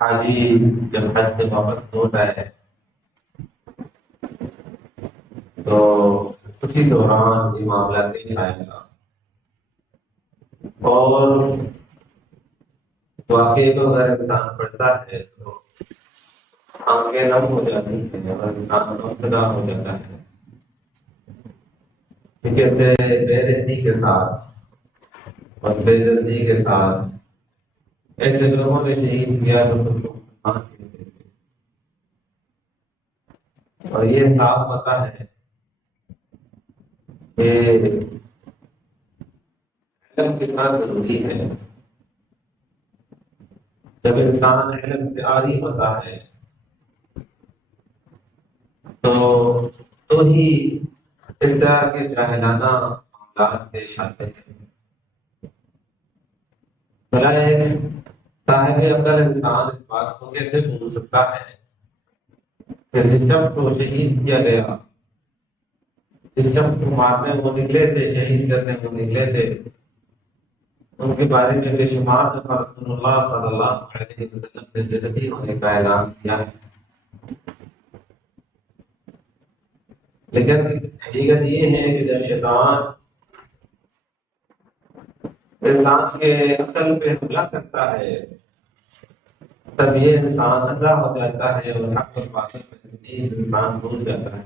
حاجی جب حج سے واپس لوٹ آئے تو اسی دوران یہ معاملہ پیش آئے گا اور واقعے کو اگر انسان پڑھتا ہے تو آنکھیں نم ہو جاتی ہیں اور انسان غمزدہ ہو جاتا ہے، کیونکہ بے رحمی کے ساتھ اور بے دردی کے ساتھ ایسے لوگوں نے شہید کیا جو خود کو مسلمان کہتے تھے، اور یہ صاف پتہ ہے کہ علم کتنا ضروری ہے۔ جب انسان علم سے عاری ہوتا ہے تو ہی اس طرح کے جاہلانہ معاملات پیش آتے ہیں۔ بلائے صاحب عقل انسان اس بات کو کیسے بھول سکتا ہے کہ جس شخص کو شہید کیا گیا، جس شخص کو مارنے وہ نکلے تھے، شہید کرنے وہ نکلے تھے، ان کے بارے میں بے شمار دفعہ رسول اللہ صلی اللہ علیہ وسلم نے جنتی ہونے کا اعلان کیا ہے، لیکن حقیقت یہ ہے کہ جب شیطان انسان کے عقل پہ حملہ کرتا ہے تب یہ انسان اندھا ہو جاتا ہے اور حق اور باطل میں تمیز انسان بھول جاتا ہے۔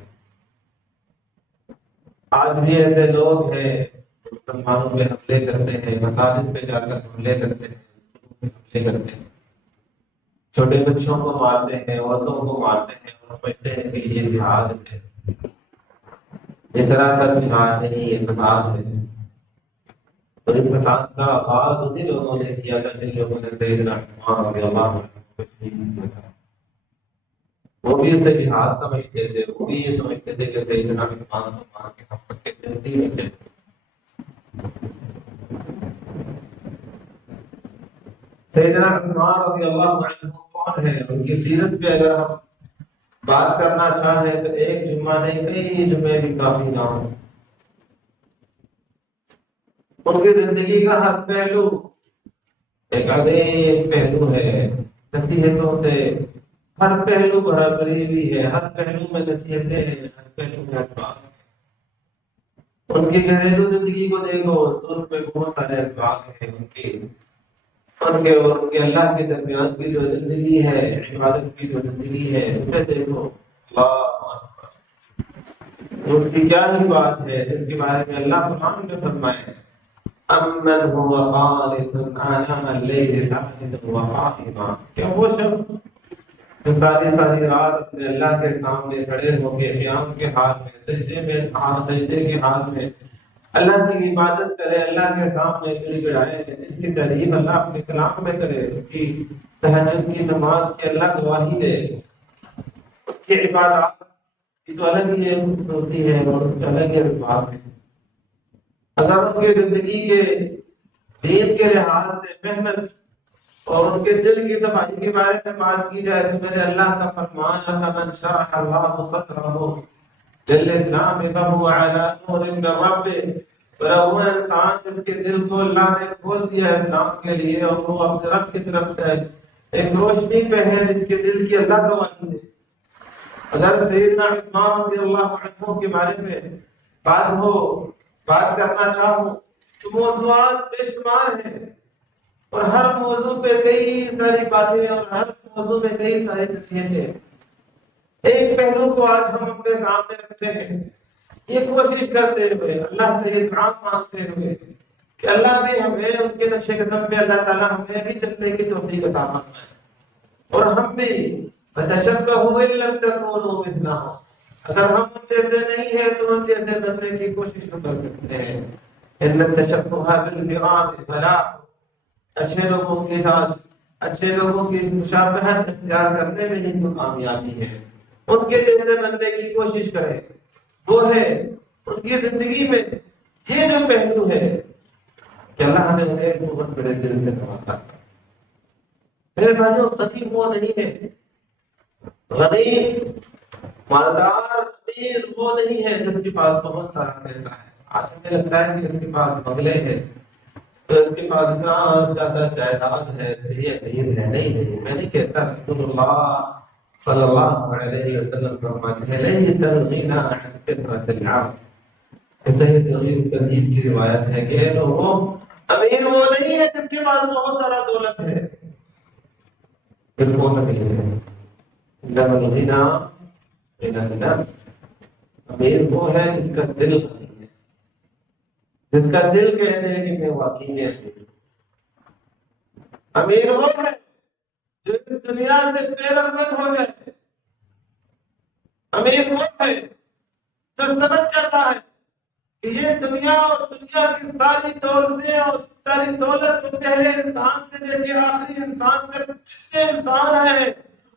آج بھی ایسے لوگ ہیں جو مسلمانوں پہ حملے کرتے ہیں، مساجد پہ جا کر حملے کرتے ہیں، حملے کرتے ہیں، چھوٹے بچوں کو مارتے ہیں، عورتوں کو مارتے ہیں اور سمجھتے ہیں کہ یہ جہاد ہے۔ اس طرح کا جہاد نہیں، یہ فساد ہے، اور اس فساد کا آغاز انہیں لوگوں نے کیا تھا جن لوگوں نے سیدنا عثمان رضی اللہ عنہ کو شہید کیا تھا۔ وہ بھی اسے جہاد سمجھتے تھے، وہ بھی یہ سمجھتے تھے کہ سیدنا عثمان کو مار کے ہم تک کے جنتی میں تھے۔ سیدنا عثمان رضی اللہ عنہ کون ہے؟ ان کی سیرت پہ اگر ہم بات کرنا چاہیں تو ایک جمعہ نہیں، کئی جمعے بھی کافی نہ ہوں۔ ان کی زندگی کا ہر پہلو ایک عظیم پہلو ہے، نصیحتوں سے ہر پہلو برابری بھی ہے، ہر پہلو میں نصیحتیں ہیں، ہر پہلو میں اسباب ہیں۔ ان کی گھریلو زندگی کو دیکھو تو اس میں بہت سارے اسباب ہیں، ان کے اور ان کے اللہ کے درمیان کی جو زندگی ہے، عبادت کی جو زندگی ہے، اسے دیکھو، اللہ اس کی کیا ہی بات ہے جس کے بارے میں اللہ قرآن میں فرمائے امن هو قانت آناء الليل ساجدا وقائما، کہ وہ شخص جو ساری ساری رات اپنے اللہ کے سامنے کھڑے ہو کے قیام کے حال میں، سجدے کے حال میں اللہ کی عبادت کرے، اللہ کے سامنے گڑ گڑائے، اس کی تعریف اللہ اپنے کلام میں کرے، اس کی تہجد کی نماز کی اللہ گواہی دے، اس کی عبادات کی تو الگ ہی ہوتی ہے اور اس کے الگ ہی اسباب ہے۔ اگر ان کی زندگی کے دین کے لحاظ سے محنت اور ان کے دل کی صفائی کے بارے میں بات کی جائے تو میرے اللہ کا فرمان ہے من شرح اللہ صدرہ للاسلام فهو على نور من ربه، اور وہ انسان جس کے دل کو اللہ نے کھول دیا اسلام کے لیے اور وہ اپنے رب کی طرف سے ایک روشنی پہ ہے جس کے دل کی اللہ گواہی دے۔ اگر سیدنا عثمان رضی اللہ عنہ کے بارے میں بات کرنا چاہوں تو موضوعات بے شمار ہیں اور ہر موضوع پہ کئی ساری باتیں اور ہر موضوع میں کئی ساری نصیحتیں۔ ایک پہلو کو آج ہم اپنے سامنے رکھتے ہیں، یہ کوشش کرتے ہوئے اللہ سے اتعاظ مانگتے ہوئے کہ اللہ بھی ہمیں ان کے نقش قدم پہ اللہ تعالیٰ ہمیں بھی چلنے کی توفیق عطا فرمائے، اور ہم بھی فتشبہوا ان لم تکونوا مثلہم، اگر ہم ان جیسے نہیں ہیں تو ان جیسے بننے کی کوشش تو کر سکتے ہیں۔ ان التشبہ بالکرام فلاح، اچھے لوگوں کے ساتھ اچھے لوگوں کی مشابہت اختیار کرنے میں ہی تو کامیابی ہے۔ ان کے جیسے بننے کی کوشش کریں، وہ ہے ان کی زندگی میں یہ جو پہلو ہے کہ اللہ نے انہیں بہت بڑے دل سے نوازا۔ میرے بھائیوں، غنی وہ نہیں ہے، غنی مالدار امیر وہ نہیں ہے جس کے پاس بہت سارا پیسہ ہے۔ آج ہمیں لگتا ہے کہ اس کے پاس بنگلے ہیں، تو اس کے پاس اتنا زیادہ جائیداد ہے، یہ امیر ہے نہیں ہے، میں نہیں کہتا، رسول اللہ صلی اللہ علیہ وسلم فرماتے ہیں لیس الغنى عن كثرة العرض، صحیح ترغیب ترہیب کی روایت ہے کہ لوگوں امیر وہ نہیں ہے جس کے پاس بہت سارا دولت ہے، بالکل نہیں ہے، انما الغنى غنى النفس، امیر وہ ہے جس کا دل نہیں ہے، جس کا دل کہتے ہیں کہ میں واقعی ہے امیر وہ ہے جو اس دنیا سے بے رغبت ہو جائے، امیر وہ ہے جو سمجھ جاتا ہے کہ یہ دنیا اور دنیا کی ساری دولتیں اور ساری دولت تو پہلے انسان سے لے کے آخری انسان تک جتنے انسان ہیں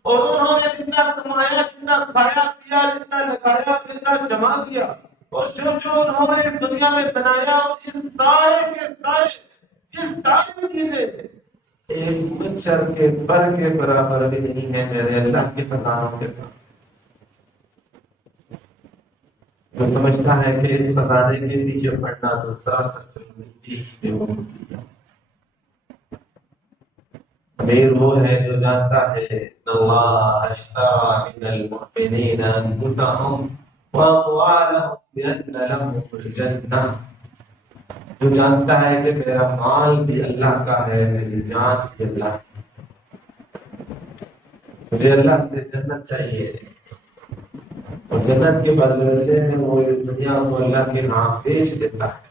اور انہوں نے جتنا کمایا، جتنا کھایا پیا، جتنا لگایا، جتنا جمع کیا اور جو جو انہوں نے اس دنیا میں بنایا، اس سارے کے سارے یہ ساری چیزیں ایک مچھر کے پر کے برابر بھی نہیں ہے میرے اللہ کے خزانوں کے پاس۔ جو سمجھتا ہے کہ اس خزانے کے پیچھے پڑنا تو امیر وہ ہے جو جانتا ہے اللہ اشترى من المؤمنین انفسهم واموالهم بان لهم الجنہ، جو جانتا ہے کہ میرا مال بھی اللہ کا ہے، میری جان بھی اللہ کی، مجھے اللہ سے جنت چاہیے اور جنت کے بدلے میں وہ اس دنیا کو اللہ کے نام بیچ دیتا ہے۔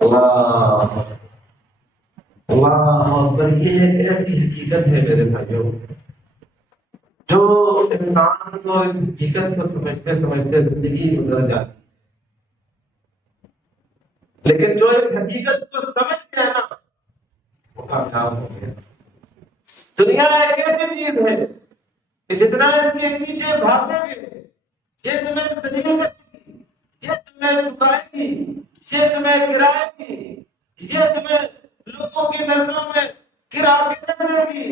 اللہ اللہ اکبر، یہ ایک ایسی حقیقت ہے میرے بھائیوں، جو انسان کو اس حقیقت کو سمجھتے سمجھتے زندگی گزر جاتی، لیکن جو اس حقیقت کو سمجھ گیا نا وہ کامیاب ہو گیا۔ دنیا ایک ایسی چیز ہے کہ جتنا اس کے پیچھے بھاگیں گے یہ تمہیں ذلیل کرے گی، یہ تمہیں جھکائے گی، یہ تمہیں گرائے گی، یہ تمہیں لوگوں کی نظروں میں گرا کے رکھے گی،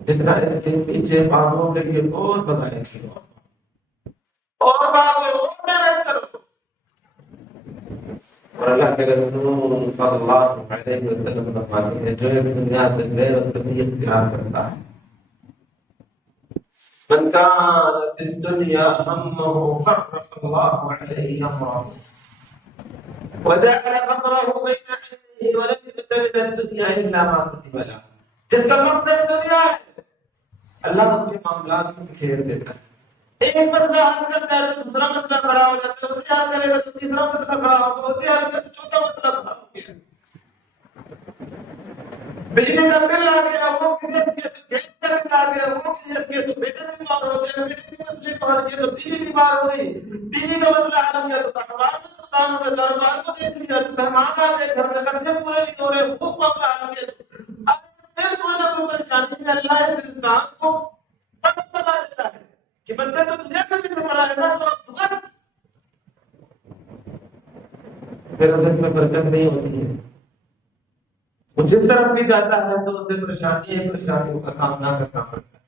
جتنا اس کے پیچھے بھاگو گے یہ اور بتائیں گے اور بھاگو اور محنت کرو۔ اور اللہ کے رسول صلی اللہ علیہ وسلم فرماتے ہیں جو اس دنیا سے غیر الطبیعت اختیار کرتا ہے، من كانت الدنيا همه فرق الله عليه امره وجعل قبره بين عينيه ولم يؤت من الدنيا الا ما كتب له، جس کا مقصد دنیا ہے اللہ اس کے معاملات میں پھیر دیتا ہے، ایک مسئلہ حل کرتا ہے تو دوسرا مسئلہ کھڑا ہو جاتا ہے، اسے حل کرے گا تو تیسرا مسئلہ کھڑا ہوگا، اسے حل کرے تو چوتھا مسئلہ کھڑا ہو گیا، بجلی کا بل آ گیا وہ کلیئر کیا تو گیس کا بل آ گیا وہ کلیئر کیا تو بیٹا بیمار ہو گیا، بیٹے کے مسئلے کو حل کیا تو بیوی بیمار ہو گئی، بیوی کا مسئلہ حل کیا تو کاروبار میں نقصان ہو گیا، کاروبار کو دیکھ لیا، مہمان آ گئے گھر میں خرچے پورے نہیں ہو رہے، وہ معاملہ حل کیا، اب پھر کوئی نہ کوئی پریشانی میں اللہ اس انسان کو بتا دیتا ہے کہ بندے تو تجھے کبھی سے پڑا ہے نا تو اب بھگت، پھر اس میں برکت نہیں ہوتی ہے، وہ جس طرف بھی جاتا ہے تو اسے پریشانیوں کا سامنا کرنا پڑتا ہے،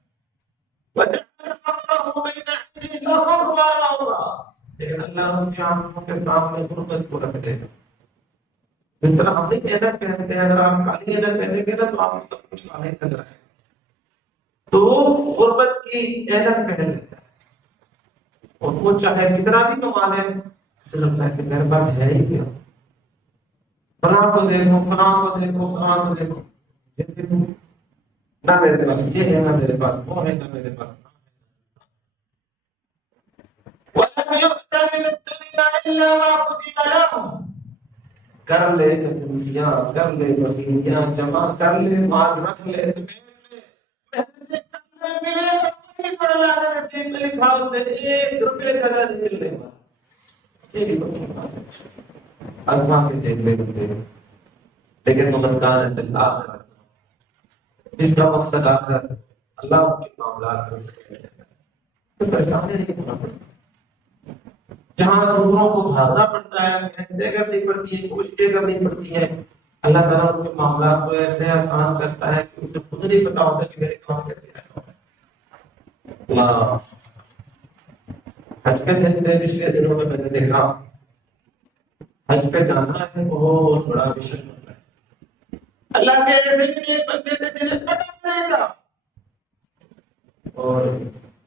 لیکن اللہ اس کی آنکھوں کے سامنے غربت کو رکھ دے گا۔ جس طرح ہم نہیں ایسا کہتے ہیں اگر آپ کالی ایسا پہنیں گے نا تو آپ کو سب کچھ کالے نظر آئے گا، تو غربت کی ایسا پہن لیتا ہے اور وہ چاہے کتنا بھی کما لے اسے لگتا ہے کہ میرے پاس ہے ہی کیا، فلاں کو دیکھو فلاں کو دیکھو فلاں کو دیکھو، نہ میرے پاس یہ ہے نہ میرے پاس وہ ہے نہ میرے پاس وَلَمْ يُؤْتَ مِنَ الدُّنْيَا إِلَّا مَا كُتِبَ لَهُ، کر لے دنیا کر لے بقیہ جمع کر لے مال رکھ لے محنت کر لے ملے گا وہی پر اللہ نے نصیب میں لکھا اسے ایک روپے کا نہ ملنے والا، یہ بھی بات اللہ کے دیکھ لے بندے، لیکن مگر کانت الآخرۃ، جس کا مقصد آخرت اللہ اس کے معاملات کر سکے تو پریشانی نہیں ہونا پڑتا، جہاں دوسروں کو بھاگنا پڑتا ہے، محنتیں کرنی پڑتی ہیں، کوششیں کرنی پڑتی ہیں، اللہ تعالیٰ اس کے معاملات کو ایسے آسان کرتا ہے کہ اسے خود نہیں پتا ہوتا کہ میرے کام کیسے آیا ہوتا ہے۔ اللہ حج کے دن سے پچھلے دنوں میں نے دیکھا حج پہ جانا ہے بہت بڑا مشن ہوتا ہے. اللہ کے ایسے بندے تھے جنہیں پتہ نہیں تھا اور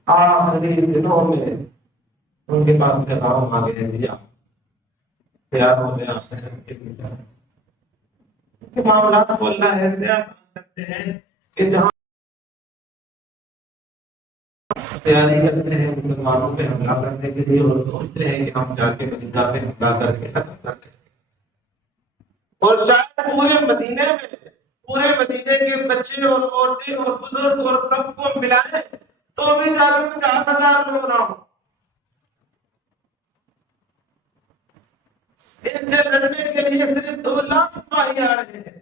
آخری دنوں میں ان کے پاس پیغام آ گئے دیا تیار ہو گیا کے معاملات کو اللہ ایسے آسان کرتے ہیں کہ جہاں تیاری کرتے ہیں مسلمانوں پہ حملہ کرنے کے لیے اور سوچتے ہیں کہ ہم جا کے مدینہ پہ حملہ کر کے ختم کر دیں اور شاید پورے مدینے کے بچے اور عورتیں اور بزرگ اور سب کو ملائیں تو بھی جا کے 50,000 لوگ نہ ہوں. ان سے لڑنے کے لیے صرف 2 لاکھ سپاہی آ رہے ہیں.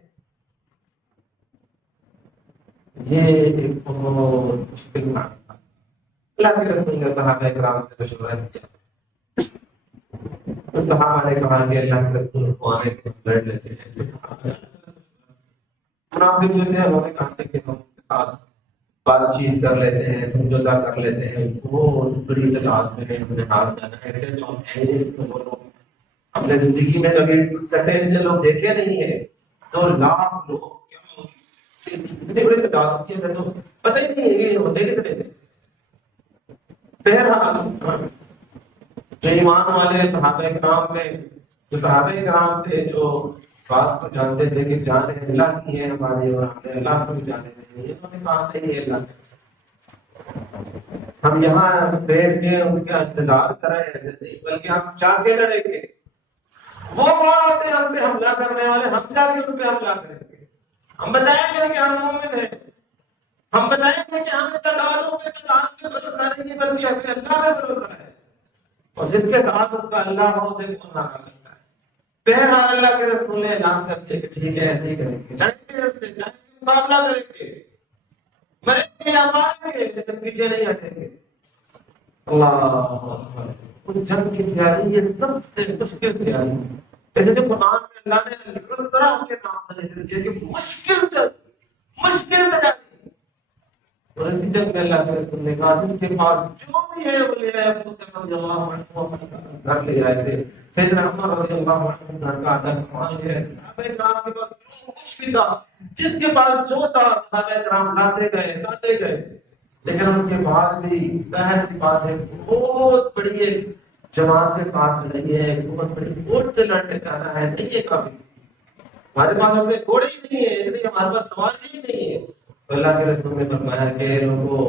یہ ایک بہت مشکل معاملہ. اللہ کے رسول نے صحابہ کرام سے مشورہ کیا تو صحابہ نے کہا کہ اللہ کے رسول کو آنے کے لڑ لیتے ہیں. منافق جو تھے انہوں نے کہا کہ ہم ساتھ بات چیت کر لیتے ہیں سمجھوتا کر لیتے ہیں بہت بڑی تعداد میں ہم نے ہاتھ جانا ہے جو اپنے زندگی میں کبھی کٹے لوگ دیکھے نہیں ہیں 2 لاکھ لوگ اتنی بڑی تعداد ہوتی ہے تو پتہ ہی نہیں ہے کہ ہوتے کتنے تھے. بہرحال جو ایمان والے صحابہ کرام میں جو صحابہ کرام تھے جو بات کو جانتے تھے کہ جان اللہ کی ہے ہماری اور ہمیں اللہ کو بھی جانے دیں انہوں نے کہا نہیں ہے اللہ ہم یہاں بیٹھ کے ان کا انتظار کریں ایسے نہیں بلکہ ہم چاہ کے لڑیں گے. وہ کون ہوتے ہیں ہم پہ حملہ کرنے والے ہم جا کے ان پہ حملہ کریں گے. ہم بتائیں گے کہ ہم مومن ہیں ہم بتائیں گے کہ ہمیں تعدادوں پہ تعداد پہ بھروسہ نہیں ہے بلکہ ہمیں اللہ پہ بھروسہ ہے اور جس کے ساتھ اس کا اللہ ہو اسے کون نہ کر سکتا ہے. بہرحال اللہ کے رسول نے اعلان کر دیا کہ ٹھیک ہے ایسے ہی کریں گے لڑیں گے اس سے جائیں گے مقابلہ کریں گے مریں گے یا ماریں گے لیکن پیچھے نہیں ہٹیں گے. اللہ اس جنگ کی تیاری یہ سب سے مشکل تیاری ہے. جیسے جو قرآن میں اللہ نے الاسرا کے نام سے ذکر کیا کہ مشکل تیاری اور اسی جنگ میں اللہ کے رسول نے کہا جس کے پاس جو بھی ہے وہ لے آئے ابو بکر رضی اللہ عنہ گھر لے آئے تھے سیدنا عمر رضی اللہ عنہ گھر کا آدھا سامان لے آئے تھے صحابہ کرام کے پاس جو کچھ بھی تھا جس کے پاس جو تھا صحابہ کرام لاتے گئے لیکن اس کے بعد بھی ظاہر سی بات ہے بہت بڑی ایک جماعت کے ساتھ لڑی ہے بہت بڑی فوج سے لڑنے جانا ہے نہیں ہے کافی ہمارے پاس اپنے گھوڑے ہی نہیں ہے نہیں ہمارے پاس سواری ہی نہیں ہے. اللہ کے رسول نے فرمایا کہ لوگوں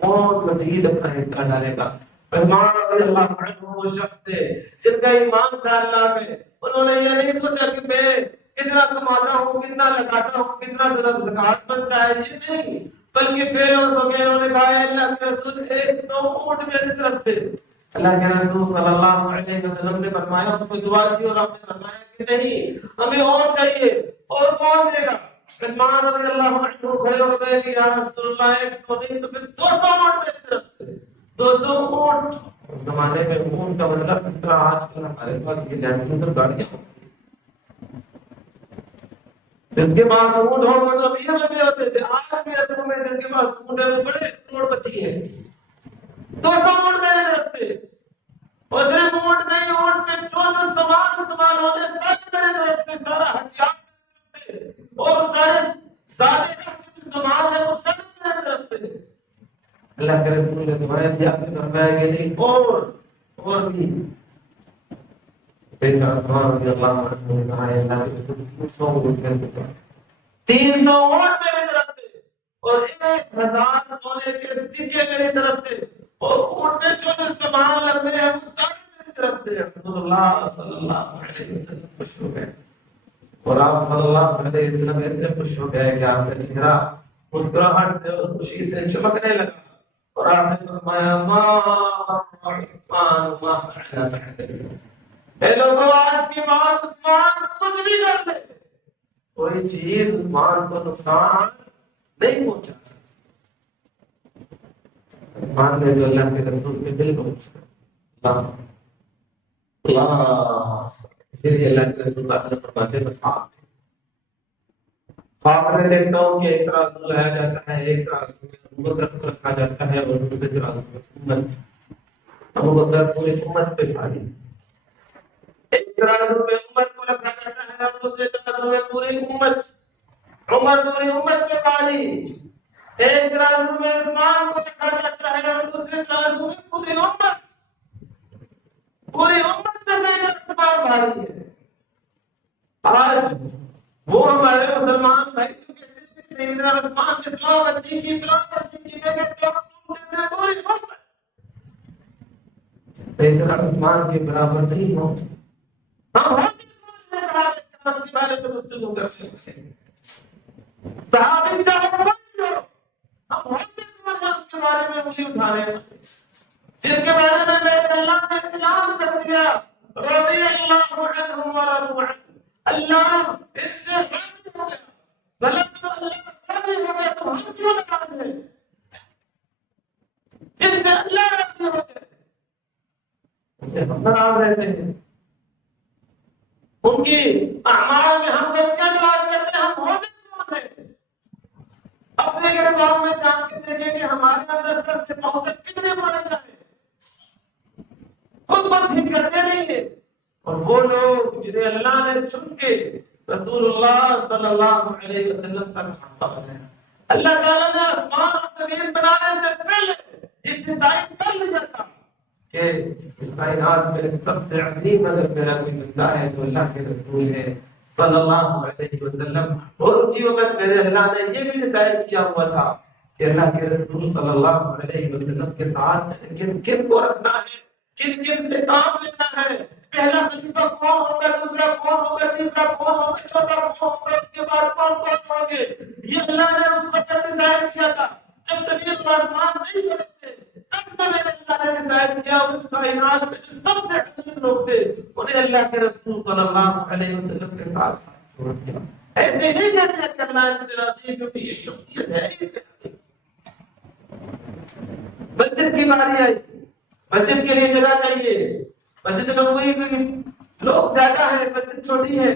بہت مزید اپنا حصہ ڈالے گا. عثمان رضی اللہ عنہ وہ شخص تھے جن کا ایمان تھا اللہ میں انہوں نے یہ نہیں سوچا کہ میں کتنا کماتا ہوں کتنا لگاتا ہوں کتنا زکات بنتا ہے یہ نہیں بلکہ بیلوں ہو گئے انہوں نے کہا اللہ کے رسول 100 اونٹ میری طرف سے. اللہ کے رسول صلی اللہ علیہ وسلم نے فرمایا ان کو دعا دی اور آپ نے فرمایا کہ نہیں ہمیں اور چاہیے اور کون دے گا. عثمان رضی اللہ عنہ کھڑے ہو گئے کہ یا رسول اللہ 100 نہیں تو پھر 200 اونٹ میری طرف سے 200 اونٹ. اس زمانے میں اونٹ کا مطلب اس طرح آج کل ہمارے پاس یہ لینڈ کروزر گاڑیاں ہوتی ہیں جن کے پاس اونٹ ہو مطلب یہ بندے ہوتے تھے. آج بھی ایسے میں جن کے پاس اونٹ ہے وہ بڑے کروڑپتی ہیں. 200 اونٹ میری طرف سے اور صرف اونٹ نہیں اونٹ میں جو سامان استعمال ہونے سب میری طرف سے سارا ہتھیار اور سارے سامان ہے وہ سب میری طرف سے. اللہ کے رسول نے دعائیں دی آپ نے فرمایا کہ نہیں اور بھی سیدنا عثمان رضی اللہ عنہ نے کہا ہے اللہ کے رسول 300 اونٹ میری طرف سے اور 1000 سونے کے سکے میری طرف سے اور اونٹ میں جو سامان لگنے ہیں وہ سب میری طرف سے. رسول اللہ صلی اللہ علیہ وسلم خوش ہو گئے اور آپ صلی اللہ علیہ وسلم ایسے خوش ہو گئے کہ آپ کا چہرہ مسکراہٹ سے اور خوشی سے چمکنے لگا اور آپ نے فرمایا اے لوگوں آج کی بات عثمان کچھ بھی کر دے کوئی چیز عثمان کو نقصان نہیں پہنچا. عثمان نے جو اللہ کے رسول کے دل کو اللہ اللہ کے رسول نے فرماتے ہیں خواب میں دیکھتا ہوں کہ ایک طرح لایا جاتا ہے ایک طرح رکھا جاتا ہے اور دوسرے طرح ابو بکر پوری امت پہ بھاری ایک ترازو میں امت کو رکھا جاتا ہے اور دوسرے ترازو میں پوری امت، عمر پوری امت کے باری، ایک ترازو میں عثمان کو رکھا جاتا ہے اور دوسرے ترازو میں پوری امت میں عثمان بھاری ہے۔ آج وہ ہمارے مسلمان بھائی تو کہتے ہیں کہ سیدنا عثمان نے فلاں بچی کی میں کہتا ہوں تم جیسے پوری امت سیدنا عثمان کے برابر نہیں ہو۔ ہم ہوتے کے بارے میں گفتگو کر سکتے ہیں، صحابی صاحب ہم ہوتے کے بارے میں انگلی اٹھانے جن کے بارے میں میرے اللہ نے اعلان کر دیا رضی اللہ عنہم ورضوا عنہ، اللہ ان سے راضی ہو گیا، غلط تو اللہ راضی ہو گیا تو ہم کیوں ناراض ہیں؟ جن سے اللہ راضی ہو گیا ان سے ہم ناراض رہتے ہیں، ان کی اعمال میں ہم غلطیاں تلاش کرتے ہیں، ہم ہوتے کون ہیں؟ اپنے گرفتار میں جان کے دیکھیں کہ ہمارے اندر سر سے پاؤں تک کتنے برائیاں ہیں، خود کو ٹھیک کرتے نہیں ہیں، اور وہ لوگ جنہیں اللہ نے چن کے رسول اللہ صلی اللہ علیہ وسلم تک پہنچایا ہے، اللہ تعالیٰ نے آسمان اور زمین بنانے سے پہلے یہ ڈیزائن کر لیا تھا کہ اس کائنات میں سب سے عظیم اگر میرا کوئی بندہ ہے تو اللہ کے رسول ہے صلی اللہ علیہ وسلم، اور اسی وقت میرے اللہ نے یہ بھی ڈیزائن کیا ہوا تھا کہ اللہ کے رسول صلی اللہ علیہ وسلم کے ساتھ کن کن کو رکھنا ہے، کن کن سے کام لینا ہے، پہلا خلیفہ کون ہوگا، دوسرا کون ہوگا، تیسرا کون ہوگا، چوتھا کون ہوگا، اس کے بعد کون کون ہوں گے، یہ اللہ نے اس وقت ڈیزائن کیا تھا جب زمین و آسمان نہیں بنے تھے، تب سے میرے اللہ نے ڈیزائن کیا، اور اس کائنات میں جو سب سے عظیم لوگ تھے انہیں اللہ کے رسول صلی اللہ علیہ وسلم کے ساتھ چھوڑ دیا۔ ایسے نہیں کہتے کہ اللہ ان سے راضی ہے کیونکہ یہ شخصیت ہے ہی نہیں۔ مسجد کی باری آئی، مسجد کے لیے جگہ چاہیے، مسجد میں کوئی لوگ زیادہ ہیں، مسجد چھوٹی ہے،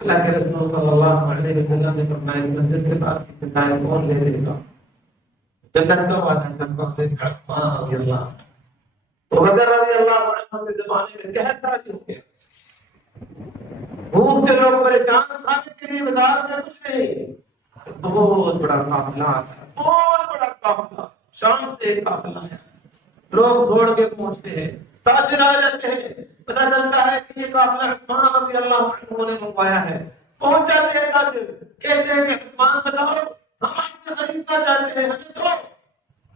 اللہ کے رسول صلی اللہ علیہ وسلم نے فرمایا مسجد کے ساتھ کتنا کون لے لے گا؟ جنت کا وعدہ ہے جنت سے عثمان رضی اللہ عنہ، تو بدر رضی اللہ عنہ کے زمانے میں قحط طاری ہو گیا، بھوک سے لوگ پریشان، کھانے کے لیے بازار میں کچھ نہیں، بہت بڑا قافلہ آتا ہے، بہت بڑا قافلہ، شام سے ایک قافلہ ہے، لوگ دوڑ کے پہنچتے ہیں، تاجر آ جاتے ہیں، پتہ چلتا ہے کہ یہ قافلہ عثمان رضی اللہ عنہ نے منگوایا ہے، پہنچ جاتے ہیں تاجر، کہتے ہیں کہ عثمان بتاؤ ہم آپ سے خریدنا چاہتے ہیں، ہمیں دو،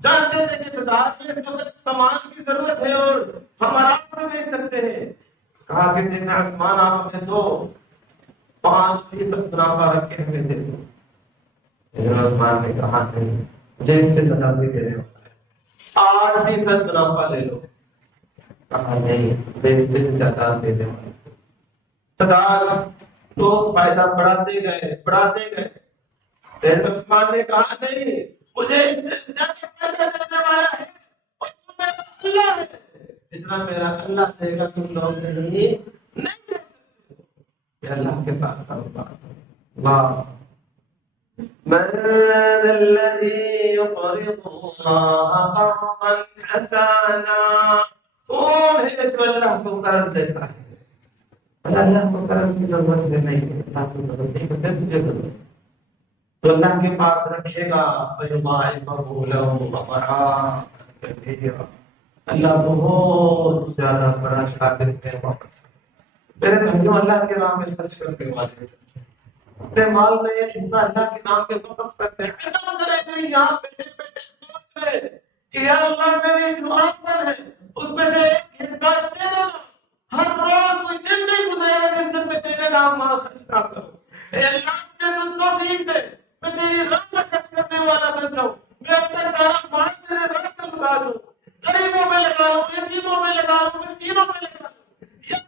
جانتے تھے کہ بازار میں اس وقت سامان کی ضرورت ہے اور ہم آرام سے بیچ سکتے ہیں، کہا کہ جیسے عثمان آپ ہمیں دو 5% منافع رکھ کے ہمیں دے دو، عثمان نے کہا نہیں مجھے اس سے زیادہ بھی دے دو، 8% منافع لے لو، کہا نہیں مجھے اس سے زیادہ دے دو، لوگ فائدہ بڑھاتے گئے، پھر عثمان نے کہا نہیں مجھے اس سے زیادہ فائدہ دینے والا ہے اور تو میرا اللہ ہے، جتنا میرا اللہ دے گا تم لوگ نہیں دے سکتے، کہ اللہ کے ساتھ کاروبار واہ من الذي يقرض الله قرضا حسنا، کون ہے جو اللہ کو قرض دیتا ہے؟ اللہ کو قرض کی ضرورت نہیں ہے، اللہ کو ضرورت نہیں ہے، مجھے ضرورت ہے تو اللہ کے پاس رکھے گا، اللہ بہت زیادہ بڑا شاکر ہے، میرے بھائیوں اللہ کے نام میں خرچ کرنے والے اپنے مال میں ایک حصہ اللہ کے نام پہ وقف کرتے ہیں، ایسا کرے کہ یہاں بیٹھے بیٹھے سوچ رہے کہ یا اللہ میری جو آمدن ہے اس میں سے ایک حصہ دے دینا، ہر روز کوئی دن نہیں گزرے جس دن میں تیرے نام وہاں خرچ نہ کروں، اے اللہ مجھے تو توفیق دے میں تیری راہ میں خرچ کرنے والا بن جاؤں، میں اپنا سارا مال تیرے راہ میں لگا دوں، غریبوں میں لگا لوں، یتیموں میں لگا لوں، مسکینوں میں لگا لوں، یا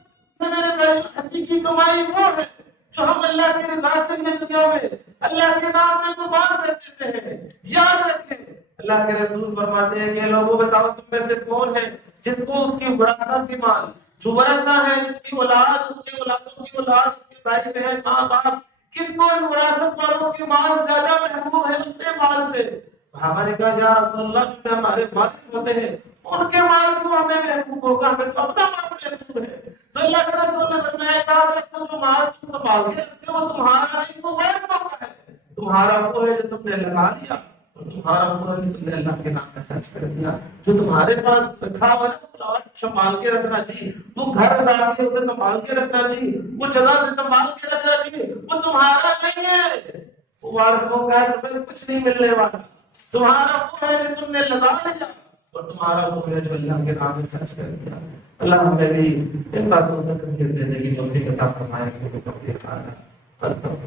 میرے بھائی حقیقی کمائی وہ ہے جو ہم اللہ کی رضا کے لیے دنیا میں اللہ کے نام میں قربان کر دیتے ہیں۔ یاد رکھیں اللہ کے رسول فرماتے ہیں کہ لوگوں بتاؤ تم میں سے کون ہے جس کو اس کی وراثت کی مال، جو ورثہ ہے جس کی اولاد، اس کے اولادوں کی اولاد، اس کے بھائی بہن، ماں باپ، کس کو ان وراثت والوں کی مال زیادہ محبوب ہے اپنے مال سے؟ صحابہ نے کہا یا رسول اللہ جو ہمارے وارث ہوتے ہیں ان کے مال کو ہمیں محبوب ہوگا، ہمیں تو اپنا مال محبوب ہے۔ تو اللہ کے رسول نے فرمایا کہ جو مال تم سنبھال کے رکھتے ہو وہ تمہارا نہیں، وہ غیر کا ہے، تمہارا وہ ہے جو تم نے لگا لیا، اور تمہارا وہ ہے جو تم نے اللہ کے نام پہ خرچ کر دیا۔ جو تمہارے پاس رکھا ہوا ہے سنبھال کے رکھنا چاہیے، وہ گھر جا کے اسے سنبھال کے رکھنا چاہیے، وہ جگہ سے سنبھال کے رکھنا چاہیے، وہ تمہارا نہیں ہے، وہ وارثوں کا ہے، تمہیں کچھ نہیں ملنے والا، تمہارا وہ ہے جو تم نے لگا لیا، اور تمہارا وہ ہے جو اللہ کے نام میں خرچ کر دیا۔ اللہ ہمیں بھی ان باتوں سے تذکیر دینے کی توفیق عطا فرمائے کہ توفیق عطا فرمائے۔